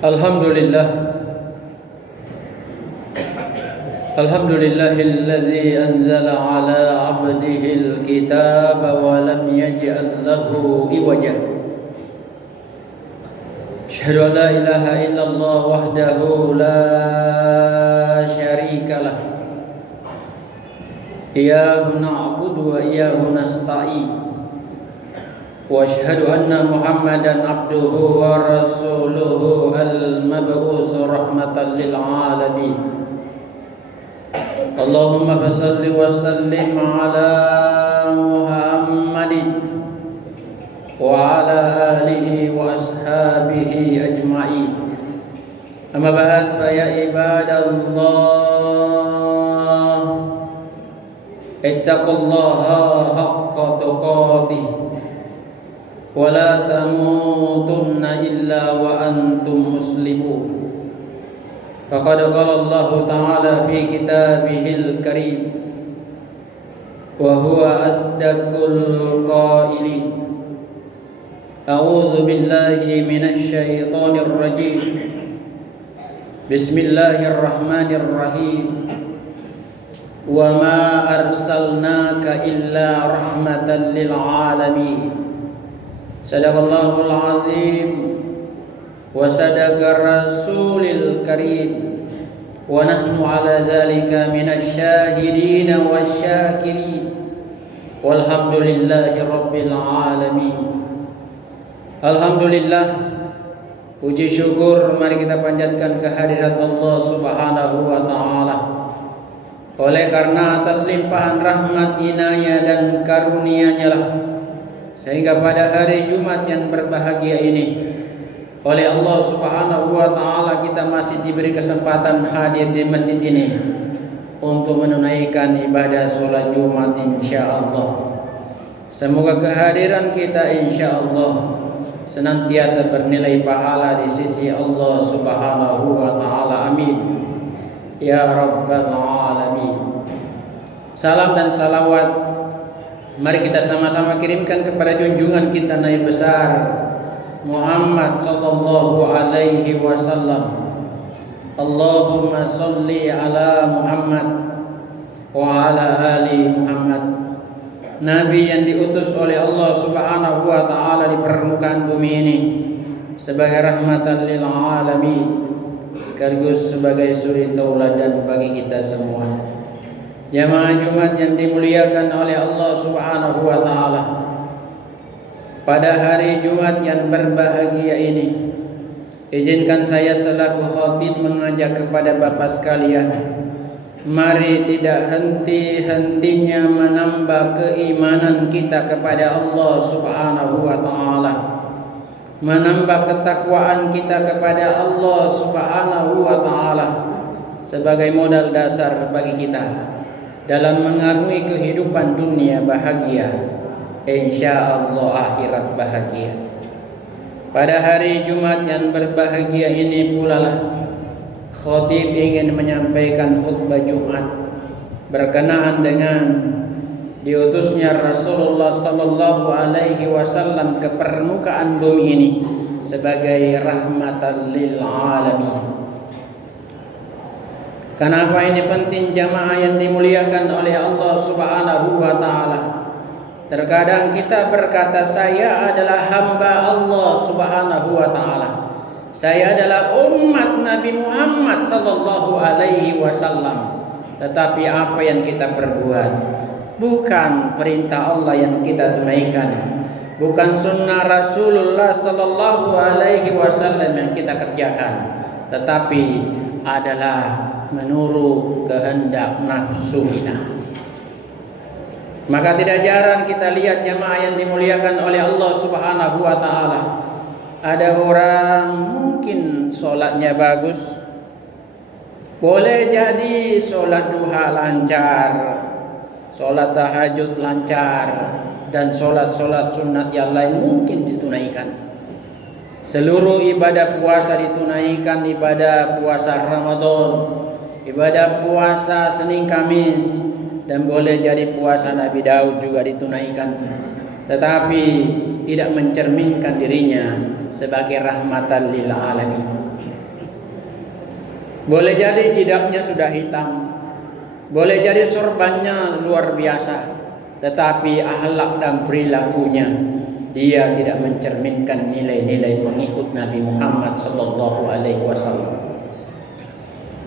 Alhamdulillah. Alhamdulillahilladzi anzala ala 'abdihil kitaba wa lam yaj'al lahu iwaja. Asyhadu an la ilaha illallah wahdahu la syarikalah. Iyyahu na'budu wa iyyahu nasta'in. Wa asyhadu anna Muhammadan abduhu wa rasuluhu al-mab'us rahmatan lil alamin. Allahumma salli wa sallim ala Muhammadin wa ala alihi wa ashabihi ajma'in. Amma ba'd, fa ya ibadallah, ittaqullaha haqqa tuqatih wa la tamutunna illa wa antum muslimun. Faqad qala Allah Ta'ala fi kitabihil karim wa huwa asdaqul qailin. A'udzu billahi minasy syaithanir rajim. Bismillahirrahmanirrahim. Wa ma arsalnaka illa rahmatan lil alamin. Sadaqallahul azim wa sadaqar rasulil karim wa nahnu ala dzalika minasy syahidin wasyakirin walhamdulillahi rabbil alamin. Alhamdulillah, puji syukur mari kita panjatkan kehadirat Allah Subhanahu wa taala. Oleh karena atas limpahan rahmat, inayah dan karunia-Nya lah sehingga pada hari Jumat yang berbahagia ini oleh Allah Subhanahu wa taala kita masih diberi kesempatan hadir di masjid ini untuk menunaikan ibadah salat Jumat insyaallah. Semoga kehadiran kita insyaallah senantiasa bernilai pahala di sisi Allah Subhanahu wa taala. Amin ya rabbal alamin. Salam dan salawat mari kita sama-sama kirimkan kepada junjungan kita Nabi besar Muhammad sallallahu alaihi wasallam. Allahumma salli ala Muhammad wa ala ali Muhammad. Nabi yang diutus oleh Allah Subhanahu wa taala di permukaan bumi ini sebagai rahmatan lil alamin, sekaligus sebagai suri tauladan bagi kita semua. Jamaah Jumat yang dimuliakan oleh Allah Subhanahu wa taala, pada hari Jumat yang berbahagia ini, izinkan saya selaku khatib mengajak kepada Bapak sekalian, mari tidak henti-hentinya menambah keimanan kita kepada Allah Subhanahu wa taala, menambah ketakwaan kita kepada Allah Subhanahu wa taala sebagai modal dasar bagi kita dalam mengarungi kehidupan dunia bahagia, insyaallah akhirat bahagia. Pada hari Jumat yang berbahagia ini pula lah khatib ingin menyampaikan khutbah Jumat berkenaan dengan diutusnya Rasulullah sallallahu alaihi wasallam ke permukaan bumi ini sebagai rahmatan lil alamin. Kenapa ini penting jamaah yang dimuliakan oleh Allah Subhanahu wa taala? Terkadang kita berkata saya adalah hamba Allah Subhanahu wa taala. Saya adalah umat Nabi Muhammad sallallahu alaihi wasallam. Tetapi apa yang kita perbuat bukan perintah Allah yang kita tunaikan, bukan sunnah Rasulullah sallallahu alaihi wasallam yang kita kerjakan, tetapi adalah menurut kehendak nafsu kita. Maka tidak jarang kita lihat jemaah yang dimuliakan oleh Allah Subhanahu wa taala, ada orang mungkin sholatnya bagus, boleh jadi sholat duha lancar, sholat tahajud lancar, dan sholat-sholat sunat yang lain mungkin ditunaikan. Seluruh ibadah puasa ditunaikan, ibadah puasa Ramadan, ibadah puasa Senin Kamis, dan boleh jadi puasa Nabi Daud juga ditunaikan. Tetapi tidak mencerminkan dirinya sebagai rahmatan lil alamin. Boleh jadi jidaknya sudah hitam, boleh jadi sorbannya luar biasa, tetapi akhlak dan perilakunya dia tidak mencerminkan nilai-nilai pengikut Nabi Muhammad sallallahu alaihi wasallam.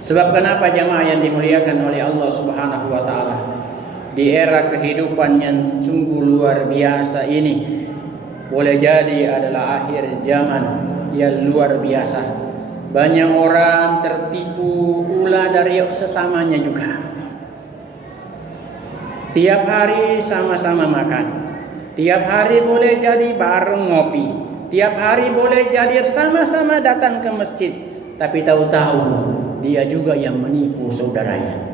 Sebab kenapa jamaah yang dimuliakan oleh Allah Subhanahu wa taala, di era kehidupan yang sungguh luar biasa ini, boleh jadi adalah akhir zaman yang luar biasa. Banyak orang tertipu ulah dari sesamanya juga. Tiap hari sama-sama makan, tiap hari boleh jadi bareng ngopi, tiap hari boleh jadi sama-sama datang ke masjid, tapi tahu-tahu dia juga yang menipu saudaranya.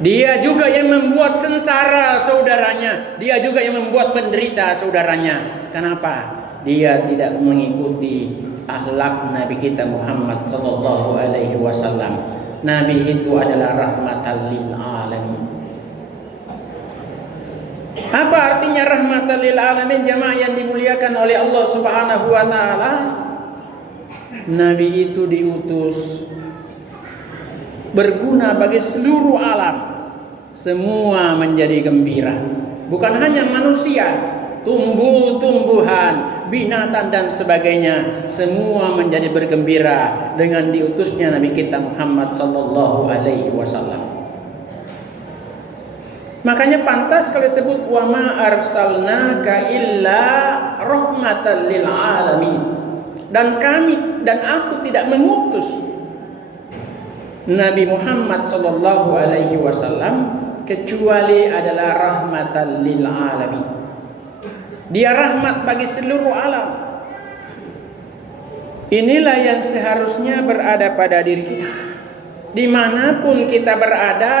Dia juga yang membuat sengsara saudaranya, dia juga yang membuat menderita saudaranya. Kenapa? Dia tidak mengikuti akhlak Nabi kita Muhammad sallallahu alaihi wasallam. Nabi itu adalah rahmatan lil alamin. Apa artinya rahmatan lil alamin jamaah yang dimuliakan oleh Allah Subhanahu wa taala? Nabi itu diutus berguna bagi seluruh alam. Semua menjadi gembira. Bukan hanya manusia, tumbuh-tumbuhan, binatang dan sebagainya, semua menjadi bergembira dengan diutusnya Nabi kita Muhammad sallallahu alaihi wasallam. Makanya pantas kalau disebut wa ma arsalnaka illa rahmatan lil alamin. Dan aku tidak mengutus Nabi Muhammad sallallahu alaihi wasallam kecuali adalah rahmatan lil alamin. Dia rahmat bagi seluruh alam. Inilah yang seharusnya berada pada diri kita. Dimanapun kita berada,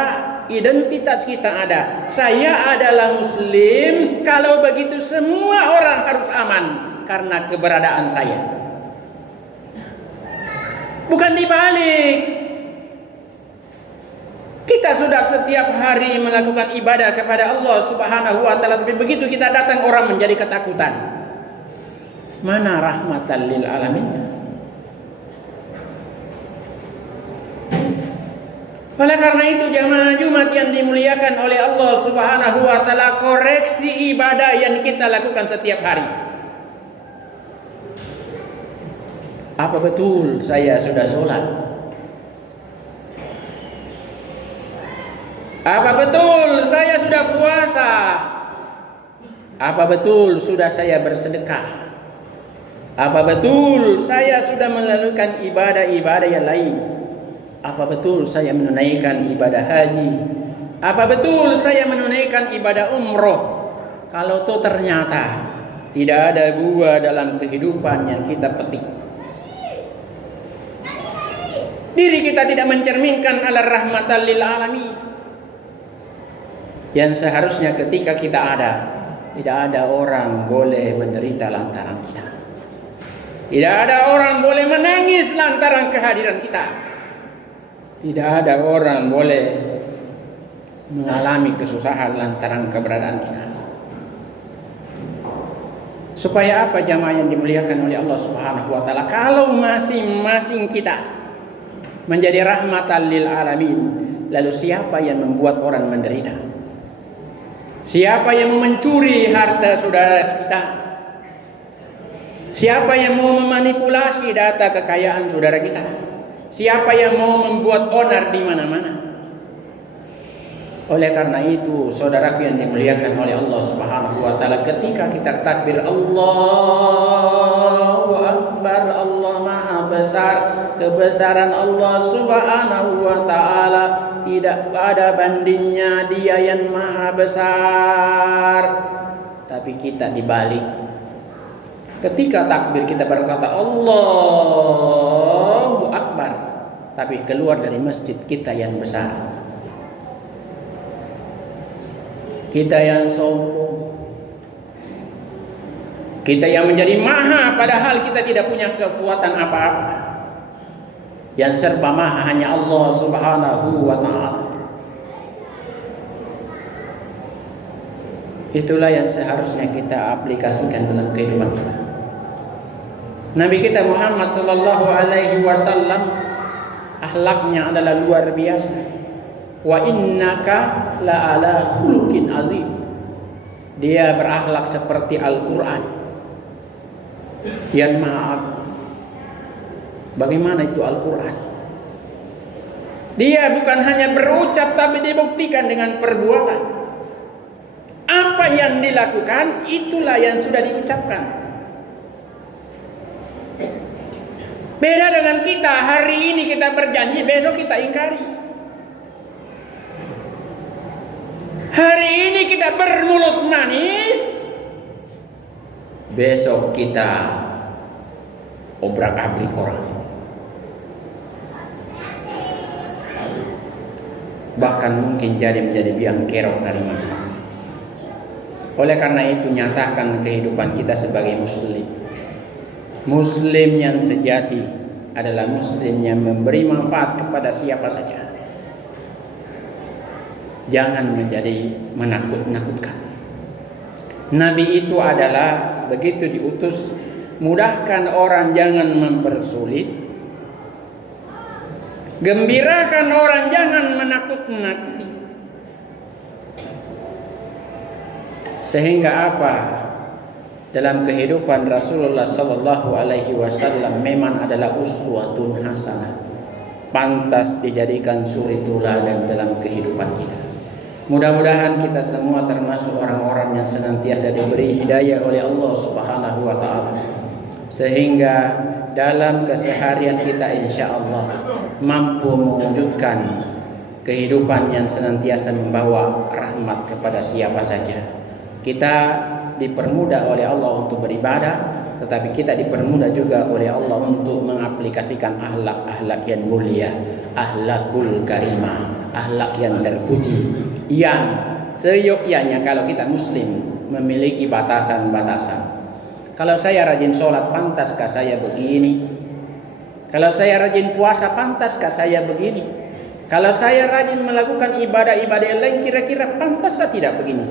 identitas kita ada. Saya adalah Muslim. Kalau begitu semua orang harus aman karena keberadaan saya. Bukan dibalik. Kita sudah setiap hari melakukan ibadah kepada Allah Subhanahu wa taala, tapi begitu kita datang orang menjadi ketakutan. Mana rahmatan lil alamin? Oleh karena itu jamaah Jumat yang dimuliakan oleh Allah Subhanahu wa taala, koreksi ibadah yang kita lakukan setiap hari. Apa betul saya sudah sholat? Apa betul saya sudah puasa? Apa betul sudah saya bersedekah? Apa betul saya sudah melakukan ibadah-ibadah yang lain? Apa betul saya menunaikan ibadah haji? Apa betul saya menunaikan ibadah umroh? Kalau itu ternyata tidak ada buah dalam kehidupan yang kita petik, diri kita tidak mencerminkan ala rahmatan lil alamin. Yang seharusnya ketika kita ada, tidak ada orang boleh menderita lantaran kita. Tidak ada orang boleh menangis lantaran kehadiran kita. Tidak ada orang boleh mengalami kesusahan lantaran keberadaan kita. Supaya apa jamaah yang dimuliakan oleh Allah Subhanahu wa taala? Kalau masing-masing kita menjadi rahmatan lil alamin, lalu siapa yang membuat orang menderita? Siapa yang mau mencuri harta saudara kita? Siapa yang mau memanipulasi data kekayaan saudara kita? Siapa yang mau membuat onar di mana-mana? Oleh karena itu, saudaraku yang dimuliakan oleh Allah Subhanahu wa taala, ketika kita takbir Allahu Akbar, Allah Maha Besar, kebesaran Allah Subhanahu wa taala tidak ada bandingnya, Dia yang Maha Besar. Tapi kita dibalik. Ketika takbir kita berkata Allahu Akbar, tapi keluar dari masjid kita yang besar. Kita yang sombong, kita yang menjadi maha, padahal kita tidak punya kekuatan apa-apa. Yang serba maha hanya Allah Subhanahu wa ta'ala. Itulah yang seharusnya kita aplikasikan dalam kehidupan kita. Nabi kita Muhammad sallallahu alaihi wasallam akhlaknya adalah luar biasa. Wa innaka la ala khuluqin azim. Dia berakhlak seperti Al-Qur'an yang maha agung. Bagaimana itu Al-Qur'an? Dia bukan hanya berucap tapi dibuktikan dengan perbuatan. Apa yang dilakukan itulah yang sudah diucapkan. Beda dengan kita, hari ini kita berjanji, besok kita ingkari. Hari ini kita bermulut manis, besok kita obrak-abrik orang. Bahkan mungkin menjadi biang kerok dari masyarakat. Oleh karena itu, nyatakan kehidupan kita sebagai muslim. Muslim yang sejati adalah muslim yang memberi manfaat kepada siapa saja. Jangan menjadi menakut-nakutkan. Nabi itu adalah begitu diutus, mudahkan orang, jangan mempersulit. Gembirakan orang, jangan menakut-nakuti. Sehingga apa? Dalam kehidupan Rasulullah sallallahu alaihi wasallam memang adalah uswatun hasanah. Pantas dijadikan suri teladan dalam kehidupan kita. Mudah-mudahan kita semua termasuk orang-orang yang senantiasa diberi hidayah oleh Allah Subhanahu wa taala. Sehingga dalam keseharian kita insyaallah mampu mewujudkan kehidupan yang senantiasa membawa rahmat kepada siapa saja. Kita dipermudah oleh Allah untuk beribadah, tetapi kita dipermudah juga oleh Allah untuk mengaplikasikan akhlak-akhlak yang mulia, akhlakul karimah, akhlak yang terpuji, yang seyogyanya kalau kita muslim memiliki batasan-batasan. Kalau saya rajin sholat, pantaskah saya begini? Kalau saya rajin puasa, pantaskah saya begini? Kalau saya rajin melakukan ibadah-ibadah yang lain, kira-kira pantaskah tidak begini?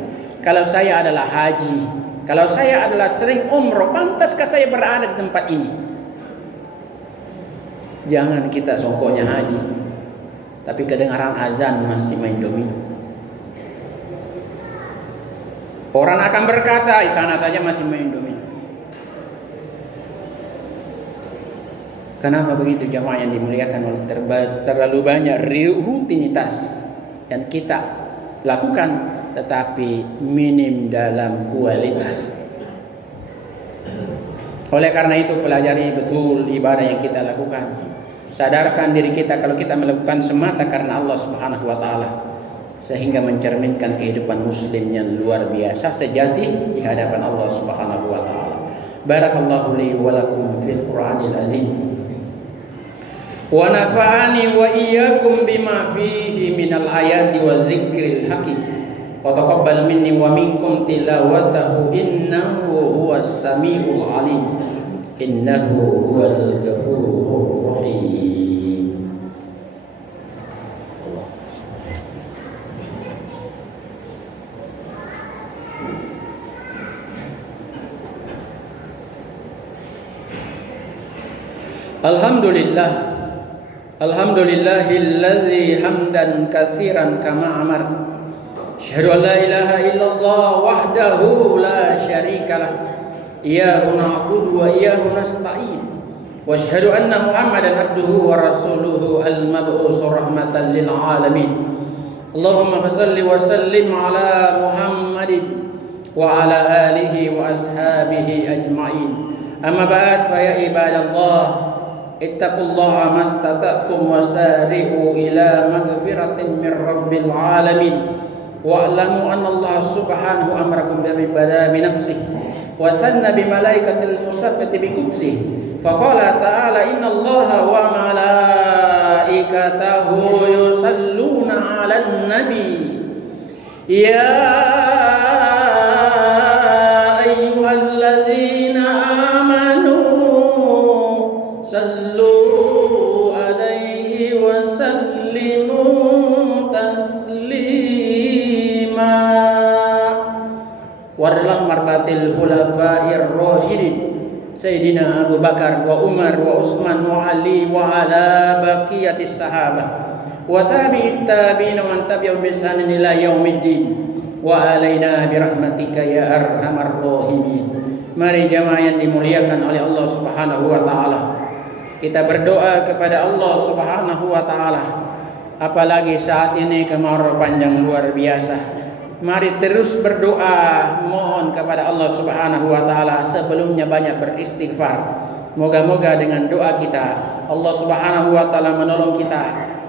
Kalau saya adalah haji, kalau saya adalah sering umroh, pantaskah saya berada di tempat ini? Jangan kita songkoknya haji, tapi kedengaran azan masih main domino. Orang akan berkata, di sana saja masih main domino. Kenapa begitu jamaah yang dimuliakan oleh terlalu banyak rutinitas yang kita lakukan, tetapi minim dalam kualitas. Oleh karena itu, pelajari betul ibadah yang kita lakukan. Sadarkan diri kita kalau kita melakukan semata karena Allah Subhanahu wa taala, sehingga mencerminkan kehidupan muslim yang luar biasa sejati di hadapan Allah Subhanahu wa taala. Barakallahu li wa lakum fil Qur'anil azim. Wa nafa'ani wa iyyakum bima fihi minal ayati wa dzikril hakim. Wa taqabbal minni wa minkum tilawatahu innahu huwas samiul alim. Innahu huwal ghafurur rahim. Alhamdulillah. Alhamdulillahilladzi hamdan katsiran kama amar. Asyhadu an la ilaha illallah wahdahu la syarikalah. Iyyahu na'budu wa iyyahu nasta'in. Wa asyhadu anna Muhammadan abduhu wa rasuluhu al-mab'uts rahmatan lil alamin. Allahumma shalli wa sallim ala Muhammadin wa ala alihi wa ashabihi ajma'in. Amma ba'd, fa ya ibadallah, ittaqullaha mastata'tum wasari'u ila maghfiratin min rabbil alamin. Wa'lamu anna Allah subhanahu amrakum bi'ibada bi nafsihi wa sanna bi malaikatil musabbati bi qudsihi. Faqala ta'ala inna Allaha wa malaikatahu yusalluna 'alan nabi. Ya ayyuhalladzina amanu sallu alaihi wa sallimu. arbatil khulafa'ir rasyidin Sayyidina Abu Bakar wa Umar wa Utsman wa Ali wa ala baqiyatis sahabah wa tabi'it tabi'in wa man tabi'ahum bi ihsanin ila yaumiddin wa alaina bi rahmatika ya arhamar rahimin. Mari jamaah yang dimuliakan oleh Allah Subhanahu wa taala, kita berdoa kepada Allah Subhanahu wa taala. Apalagi saat ini kemarau panjang luar biasa. Mari terus berdoa, mohon kepada Allah Subhanahu wa taala, sebelumnya banyak beristighfar. Moga-moga dengan doa kita Allah Subhanahu wa taala menolong kita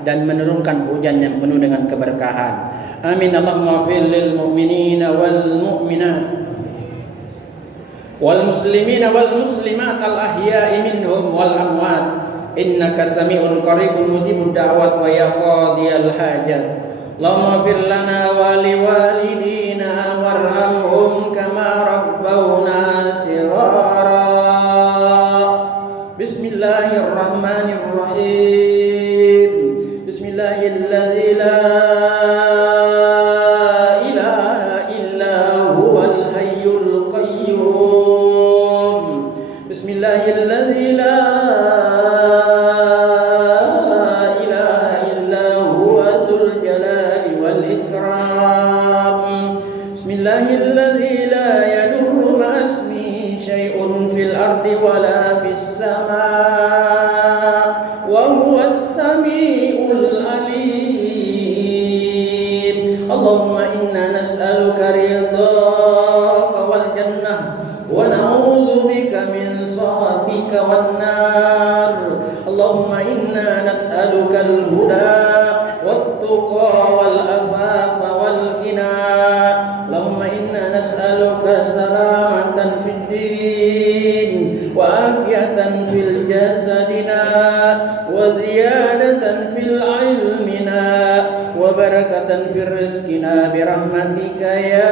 dan menurunkan hujan yang penuh dengan keberkahan. Amin. Allahumma fil lil mu'minina wal mu'minat wal muslimina wal muslimat al ahya'i minhum wal amwat innaka sami'un qaribun mujibud da'wat wa ya qadiyal hajat. Allahumma fir lana wa liwalidina warhamhum kama rabbawna shighara. Bismillahirrahmanirrahim. Bismillahilladzi la ilaha illa huwal hayyul qayyum. Bismillahilladzi la Bismillahilladzi la yadurru ma ismihi syai'un fil ardi wala fis samaa wa huwas samiul alim. Allahumma inna nas'aluka ridhaka wal jannah wa na'udzu bika min sakhatika wan nar. Allahumma inna nas'aluka al huda wat tuqa wal afafa wal ghina. Allahumma inna nas'aluka salamatan fid din wa afiatan fil jasadina wa ziyadatan fil ilmina wa barakatan fil rizqina bi rahmatika ya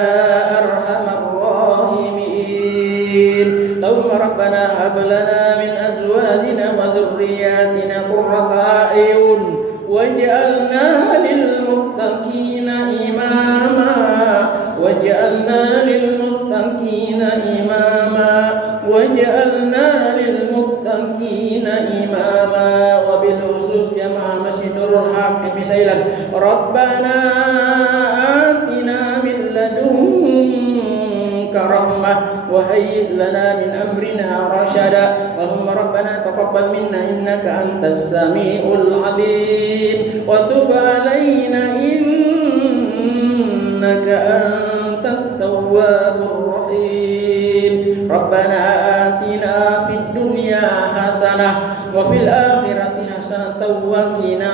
arhamar rahimin. Allahumma rabbana hab lana min azwajina wa dhurriyyatina qurrata a'yun waj'alna lil muttaqina imama waj'alna lil muttaqina imama waj'alna lil muttaqina imama. Wa bil khusus jamaah Masjidul Hakim Sailan, Rabbana atina min ladunka rahmah wa hayyi' lana min amrina rashada. Allahumma rabbana taqabbal minna innaka antas samiul alim wa tub alaina innaka antat tawwabur rahim. Rabbana atina fid dunya hasanah wa fil akhirati hasanatan wa qina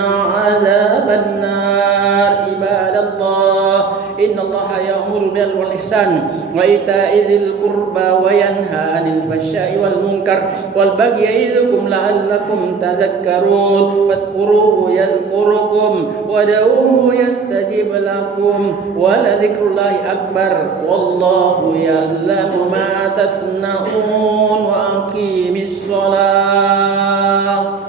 adzabannar. Ibadallah, innallaha ya'muru bil ihsan wa ita'i dzil qurba wa yanha 'anil fahsya'i wal munkar wal bagyi ya'idukum la'allakum tadhakkarun. Fadhkuruhu yadhkurukum wad'uuhu yastajib lakum wa ladzikrullahi akbar wallahu ya'lamu ma tasna'un. Wa aqimis shalah.